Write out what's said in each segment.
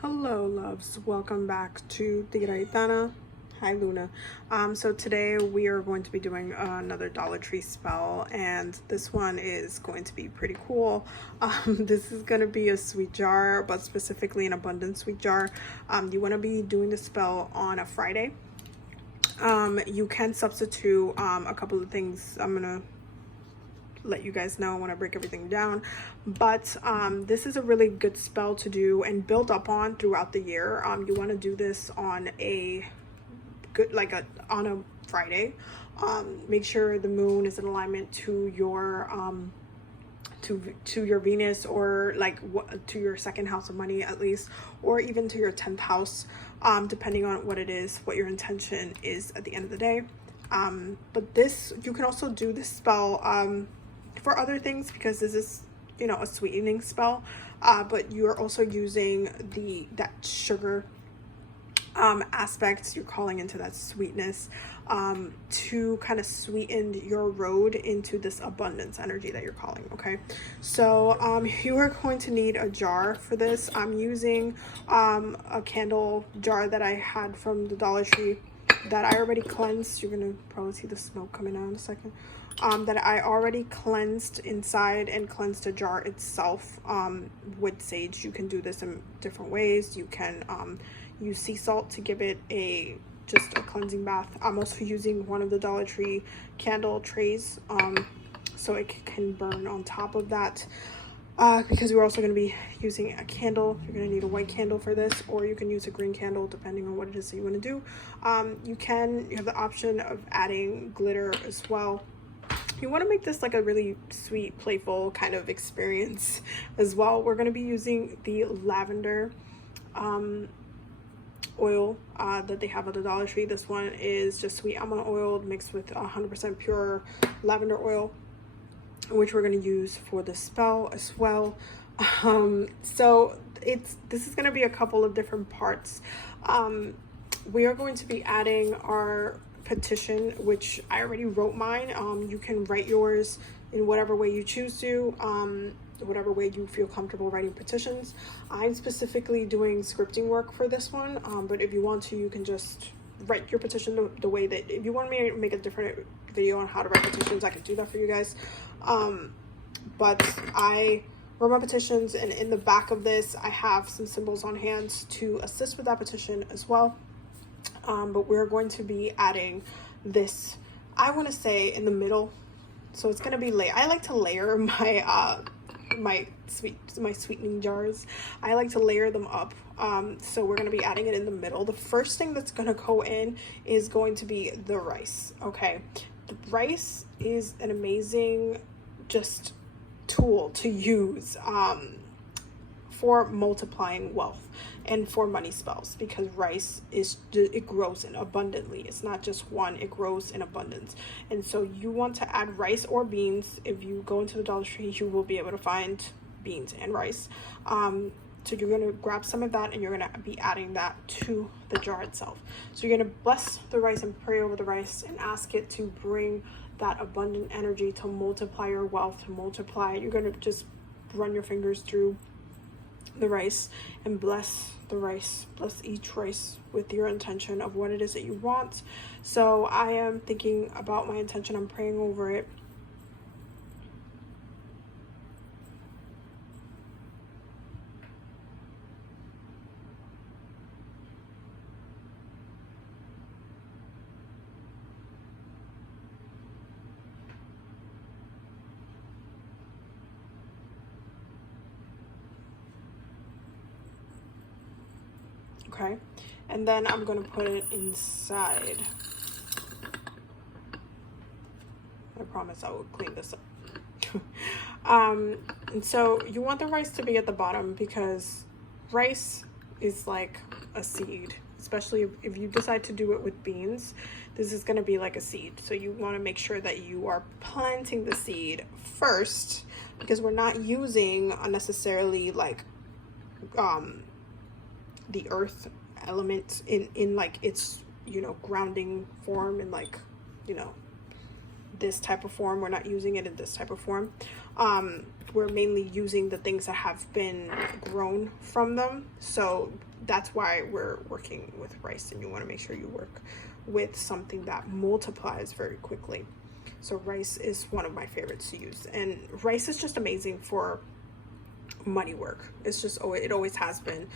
Hello loves, welcome back to TigeraGitana. Hi Luna. So today we are going to be doing another Dollar Tree spell, and this one is going to be pretty cool. This is going to be a sweet jar, but specifically an abundant sweet jar. You want to be doing the spell on a Friday. You can substitute a couple of things. I'm gonna let you guys know when I break everything down, but this is a really good spell to do and build up on throughout the year. You want to do this on a good, on a Friday. Make sure the moon is in alignment to your to your Venus, or to your second house of money at least, or even to your 10th house, depending on what it is, what your intention is at the end of the day. But this, you can also do this spell for other things, because this is, a sweetening spell, but you're also using that sugar aspects. You're calling into that sweetness to kind of sweeten your road into this abundance energy that you're calling. Okay, so you are going to need a jar for this. I'm using a candle jar that I had from the Dollar Tree that I already cleansed. You're gonna probably see the smoke coming out in a second. That I already cleansed inside and cleansed the jar itself with sage. You can do this in different ways. You can use sea salt to give it just a cleansing bath. I'm also using one of the Dollar Tree candle trays so it can burn on top of that, because we're also going to be using a candle. You're going to need a white candle for this, or you can use a green candle depending on what it is that you want to do. You have the option of adding glitter as well. You want to make this like a really sweet, playful kind of experience as well. We're going to be using the lavender oil that they have at the Dollar Tree. This one is just sweet almond oil mixed with 100% pure lavender oil, which we're going to use for the spell as well. So this is going to be a couple of different parts. We are going to be adding our petition, which I already wrote mine. You can write yours in whatever way you choose to, whatever way you feel comfortable writing petitions. I'm specifically doing scripting work for this one, but if you want to, you can just write your petition the way that, if you want me to make a different video on how to write petitions, I can do that for you guys. But I wrote my petitions, and in the back of this I have some symbols on hand to assist with that petition as well. But we're going to be adding this, I want to say, in the middle. So it's going to be I like to layer my my sweetening jars. I like to layer them up. So we're going to be adding it in the middle. The first thing that's going to go in is going to be the rice. Okay, the rice is an amazing just tool to use for multiplying wealth and for money spells, because rice it grows in abundantly. It's not just one, it grows in abundance. And so you want to add rice or beans. If you go into the Dollar Tree, you will be able to find beans and rice. So you're going to grab some of that, and you're going to be adding that to the jar itself. So you're going to bless the rice and pray over the rice and ask it to bring that abundant energy to multiply your wealth, to multiply. You're going to just run your fingers through the rice and bless the rice, bless each rice with your intention of what it is that you want. So I am thinking about my intention, I'm praying over it. Okay, and then I'm going to put it inside. I promise I will clean this up. And so you want the rice to be at the bottom, because rice is like a seed, especially if you decide to do it with beans. This is going to be like a seed, so you want to make sure that you are planting the seed first, because we're not using unnecessarily the earth element in like its grounding form, and this type of form. We're not using it in this type of form. We're mainly using the things that have been grown from them. So that's why we're working with rice, and you want to make sure you work with something that multiplies very quickly. So rice is one of my favorites to use, and rice is just amazing for money work. It's just, it always has been.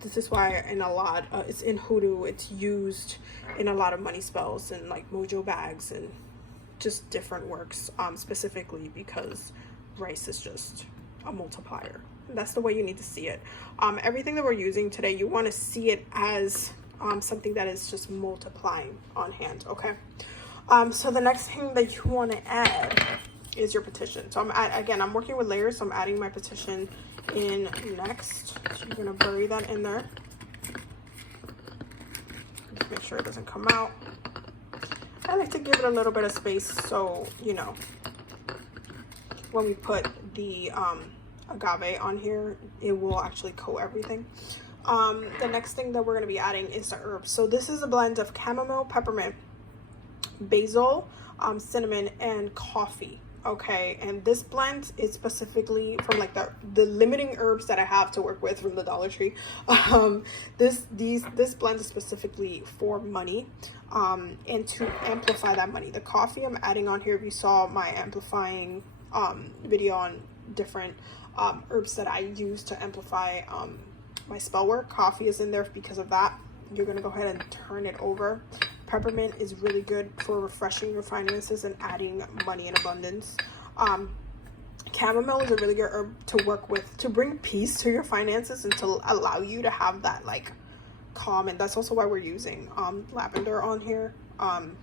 This is why in a lot, it's in hoodoo, it's used in a lot of money spells and like mojo bags and just different works, specifically because rice is just a multiplier. That's the way you need to see it. Everything that we're using today, you want to see it as something that is just multiplying on hand. Okay. So the next thing that you want to add is your petition. So I'm working with layers, so I'm adding my petition in next. So you're going to bury that in there. Just make sure it doesn't come out. I like to give it a little bit of space, so you know, when we put the agave on here, it will actually coat everything. The next thing that we're going to be adding is the herbs. So this is a blend of chamomile, peppermint, basil, cinnamon, and coffee. Okay, and this blend is specifically from like the limiting herbs that I have to work with from the Dollar Tree. This blend is specifically for money, and to amplify that money. The coffee I'm adding on here, if you saw my amplifying video on different herbs that I use to amplify my spell work, coffee is in there because of that. You're gonna go ahead and turn it over. Peppermint is really good for refreshing your finances and adding money in abundance. Chamomile is a really good herb to work with to bring peace to your finances and to allow you to have that like calm. And that's also why we're using lavender on here,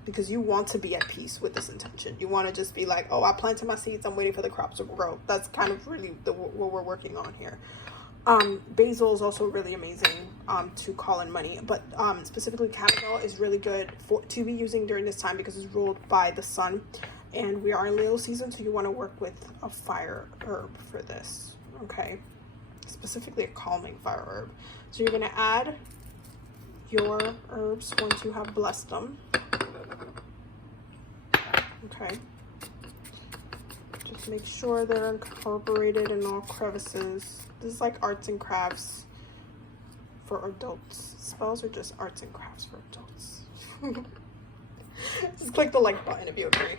because you want to be at peace with this intention. You want to just be like, oh, I planted my seeds, I'm waiting for the crops to grow. That's kind of really what we're working on here. Basil is also really amazing to call in money, but specifically chamomile is really good to be using during this time because it's ruled by the sun, and we are in Leo season, so you want to work with a fire herb for this. Okay, specifically a calming fire herb. So you're going to add your herbs once you have blessed them. Okay, just make sure they're incorporated in all crevices. This is like arts and crafts for adults. Spells are just arts and crafts for adults. Just click the like button if you agree.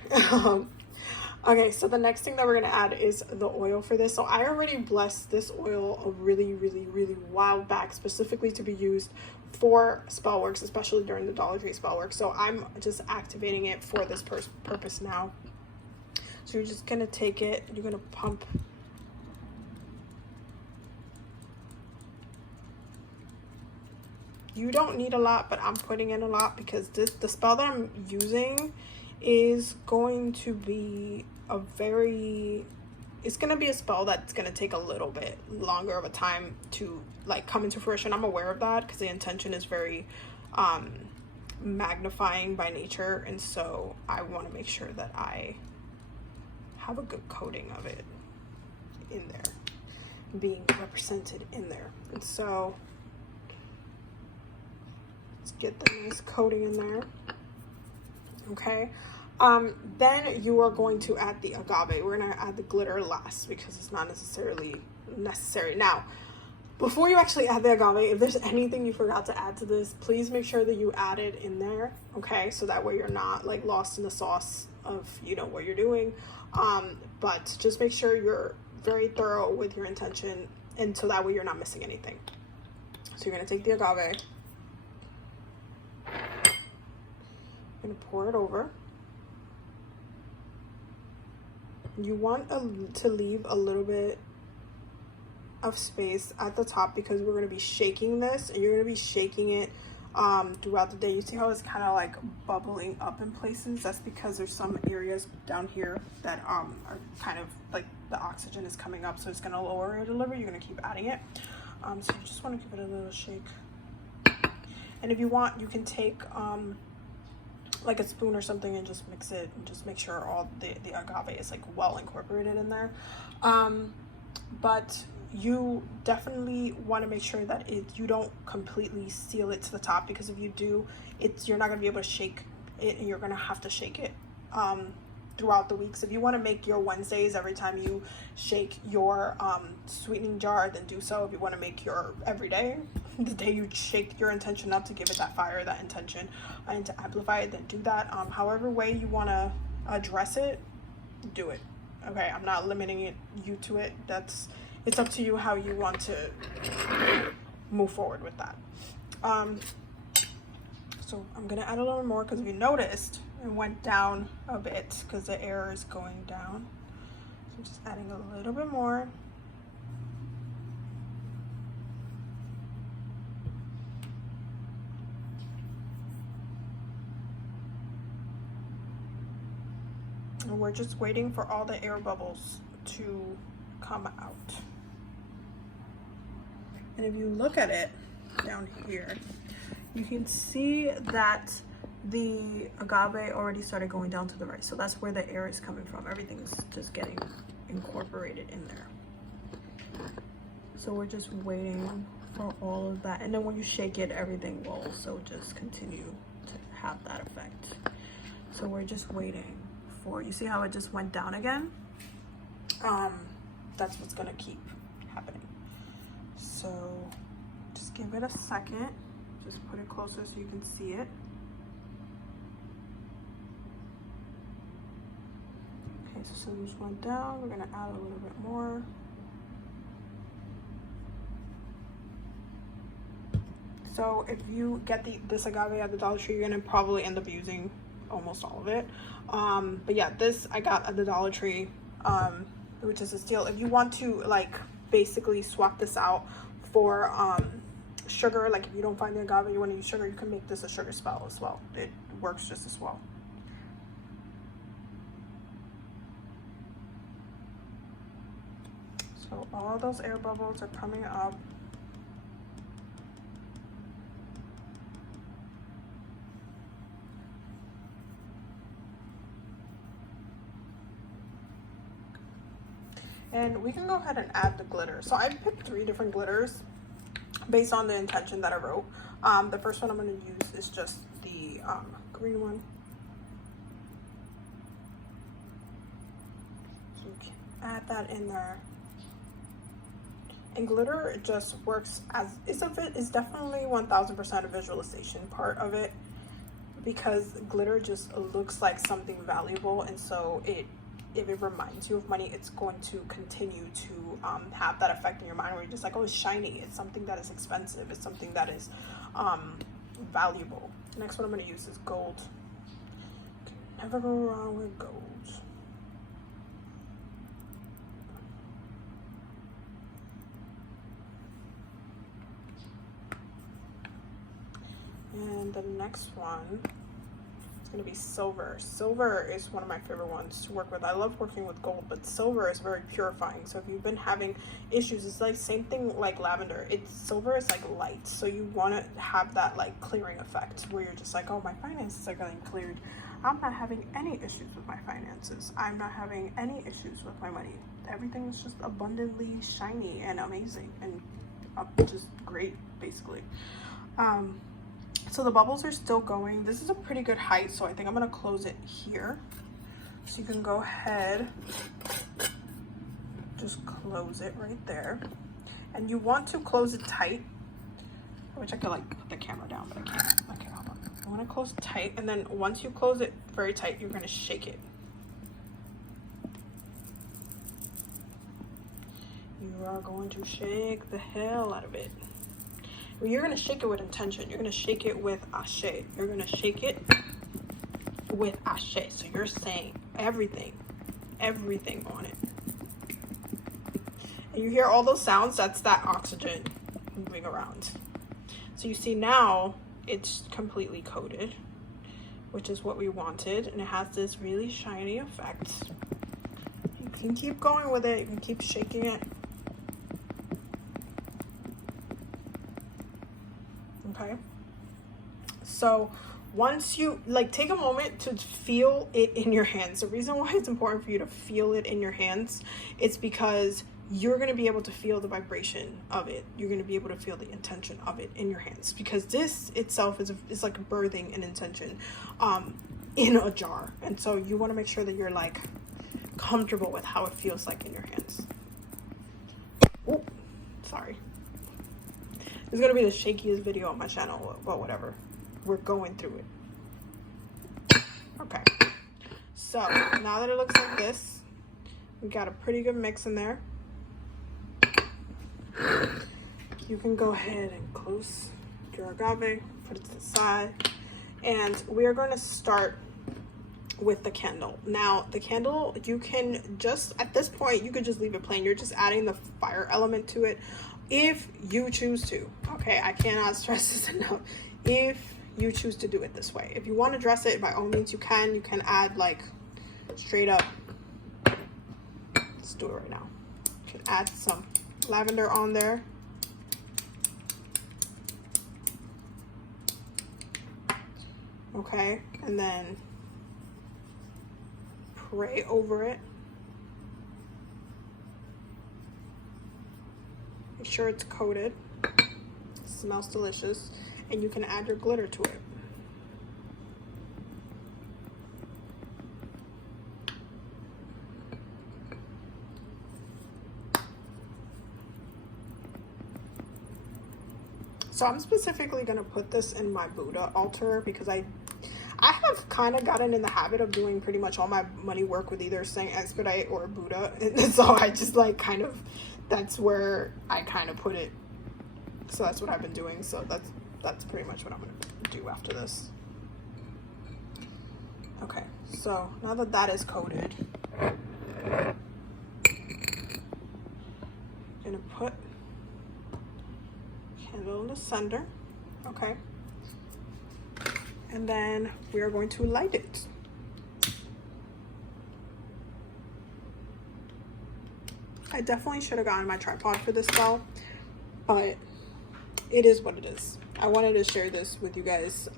Okay, so the next thing that we're going to add is the oil for this. So I already blessed this oil a really while back, specifically to be used for spell works, especially during the Dollar Tree spell work. So I'm just activating it for this purpose now. So you're just going to take it, you're going to pump. You don't need a lot, but I'm putting in a lot because the spell that I'm using is going to be it's going to be a spell that's going to take a little bit longer of a time to like come into fruition. I'm aware of that because the intention is very magnifying by nature, and so I want to make sure that I have a good coating of it in there, being represented in there. And so let's get the nice coating in there. Okay, then you are going to add the agave. We're going to add the glitter last because it's not necessarily necessary. Now, before you actually add the agave, if there's anything you forgot to add to this, please make sure that you add it in there, okay? So that way you're not like lost in the sauce of, you know, what you're doing. But just make sure you're very thorough with your intention, and so that way you're not missing anything. So you're going to take the agave. Going to pour it over. You want to leave a little bit of space at the top because we're going to be shaking this, and you're going to be shaking it throughout the day. You see how it's kind of like bubbling up in places? That's because there's some areas down here that are kind of like the oxygen is coming up, so it's going to lower your delivery. You're going to keep adding it. So you just want to give it a little shake. And if you want, you can take like a spoon or something and just mix it and just make sure all the agave is like well incorporated in there. But you definitely want to make sure that you don't completely seal it to the top, because if you do, you're not going to be able to shake it, and you're going to have to shake it throughout the weeks. If you want to make your Wednesdays every time you shake your sweetening jar, then do so. If you want to make your everyday, the day you shake your intention up to give it that fire, that intention, and to amplify it, then do that. However way you want to address it, do it. Okay, I'm not limiting you to it. It's up to you how you want to move forward with that. So I'm gonna add a little more because we noticed it went down a bit because the air is going down. So just adding a little bit more. And we're just waiting for all the air bubbles to come out. And if you look at it down here, you can see that the agave already started going down to the right. So that's where the air is coming from. Everything's just getting incorporated in there. So we're just waiting for all of that. And then when you shake it, everything will also just continue to have that effect. So we're just waiting for, you see how it just went down again? That's what's gonna keep happening. So just give it a second. Just put it closer so you can see it. Okay, so just went down. We're gonna add a little bit more. So if you get this agave at the Dollar Tree, you're gonna probably end up using almost all of it. But yeah, this I got at the Dollar Tree, which is a steal. If you want to like basically swap this out for sugar, like if you don't find the agave, you want to use sugar, you can make this a sugar spell as well. It works just as well. So all those air bubbles are coming up. And we can go ahead and add the glitter. So I picked 3 different glitters based on the intention that I wrote. The first one I'm going to use is just the green one. So you can add that in there. And glitter, it just works as, it's definitely 1000% a visualization part of it, because glitter just looks like something valuable, and so if it reminds you of money, it's going to continue to have that effect in your mind where you're just like, oh, it's shiny, it's something that is expensive, it's something that is valuable. Next one I'm going to use is gold. Can never go wrong with gold. And the next one is going to be silver. Silver is one of my favorite ones to work with. I love working with gold, but silver is very purifying. So if you've been having issues, it's like same thing like lavender. Silver is like light, so you want to have that like clearing effect where you're just like, oh, my finances are getting cleared. I'm not having any issues with my finances. I'm not having any issues with my money. Everything is just abundantly shiny and amazing and just great, basically. So the bubbles are still going. This is a pretty good height, so I think I'm gonna close it here. So you can go ahead, just close it right there. And you want to close it tight. I wish I could like put the camera down, but I can't. Okay, hold on. I wanna close it tight, and then once you close it very tight, you're gonna shake it. You are going to shake the hell out of it. You're going to shake it with intention. You're going to shake it with ashe. You're going to shake it with ashe. So you're saying everything on it. And you hear all those sounds, that's that oxygen moving around. So you see now it's completely coated, which is what we wanted. And it has this really shiny effect. You can keep going with it. You can keep shaking it. Okay, so once you like take a moment to feel it in your hands. The reason why it's important for you to feel it in your hands, it's because you're going to be able to feel the vibration of it. You're going to be able to feel the intention of it in your hands, because this itself is like birthing an intention. in a jar. And so you want to make sure that you're like comfortable with how it feels like in your hands. Oh, sorry. It's gonna be the shakiest video on my channel, but whatever. We're going through it. Okay. So now that it looks like this, we got a pretty good mix in there. You can go ahead and close your agave, put it to the side, and we are going to start with the candle. Now the candle, you can just, at this point, you could just leave it plain. You're just adding the fire element to it if you choose to. Okay, I cannot stress this enough. If you choose to do it this way, if you want to dress it, by all means you can add like straight up, let's do it right now, you can add some lavender on there. Okay, and then pray over it. Make sure it's coated. It smells delicious. And you can add your glitter to it. So I'm specifically going to put this in my Buddha altar because I have kind of gotten in the habit of doing pretty much all my money work with either saying Expedite or Buddha. And so I just like kind of, that's where I kind of put it. So that's what I've been doing. So that's pretty much what I'm going to do after this. Okay, so now that that is coated, I'm going to put candle in the center. Okay. And then we are going to light it. I definitely should have gotten my tripod for this spell, but it is what it is. I wanted to share this with you guys,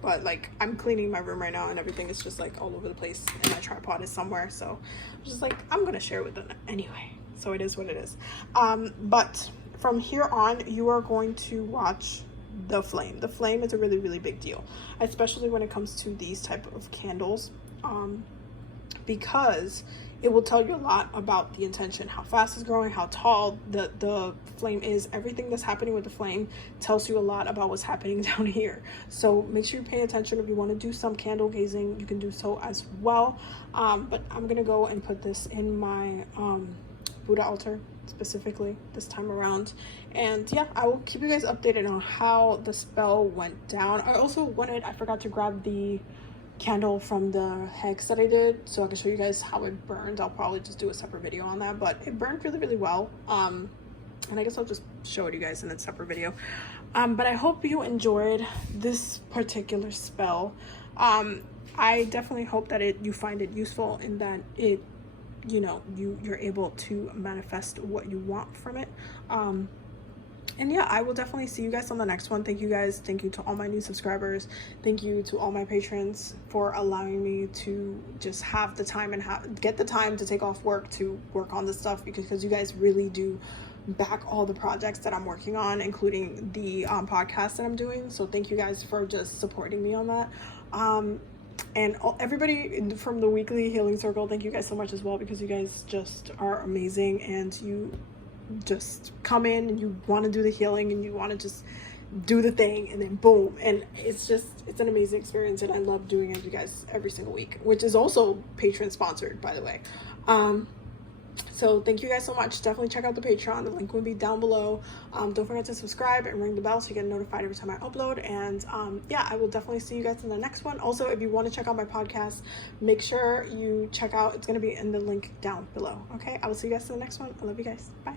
but like I'm cleaning my room right now and everything is just like all over the place and my tripod is somewhere, so I'm just like, I'm gonna share it with them anyway, so it is what it is. But from here on, you are going to watch the flame. The flame is a really, really big deal, especially when it comes to these type of candles, because it will tell you a lot about the intention, how fast it's growing, how tall the flame is. Everything that's happening with the flame tells you a lot about what's happening down here. So make sure you pay attention. If you want to do some candle gazing, you can do so as well. But I'm gonna go and put this in my Buddha altar specifically this time around, and yeah, I will keep you guys updated on how the spell went down. I forgot to grab the candle from the hex that I did so I can show you guys how it burned. I'll probably just do a separate video on that, but it burned really, really well. And I guess I'll just show it you guys in a separate video. But I hope you enjoyed this particular spell. I definitely hope that you find it useful and that it, you know, you're able to manifest what you want from it. And yeah, I will definitely see you guys on the next one. Thank you guys. Thank you to all my new subscribers. Thank you to all my patrons for allowing me to just have the time and get the time to take off work to work on this stuff, because you guys really do back all the projects that I'm working on, including the podcast that I'm doing. So thank you guys for just supporting me on that. And everybody from the weekly healing circle, thank you guys so much as well, because you guys just are amazing and you just come in and you want to do the healing and you want to just do the thing, and then boom, and it's an amazing experience, and I love doing it with you guys every single week, which is also patron sponsored, by the way. So thank you guys so much. Definitely check out the Patreon. The link will be down below. Don't forget to subscribe and ring the bell so you get notified every time I upload. And yeah, I will definitely see you guys in the next one. Also, if you want to check out my podcast, make sure you check out, it's going to be in the link down below. Okay, I will see you guys in the next one. I love you guys. Bye.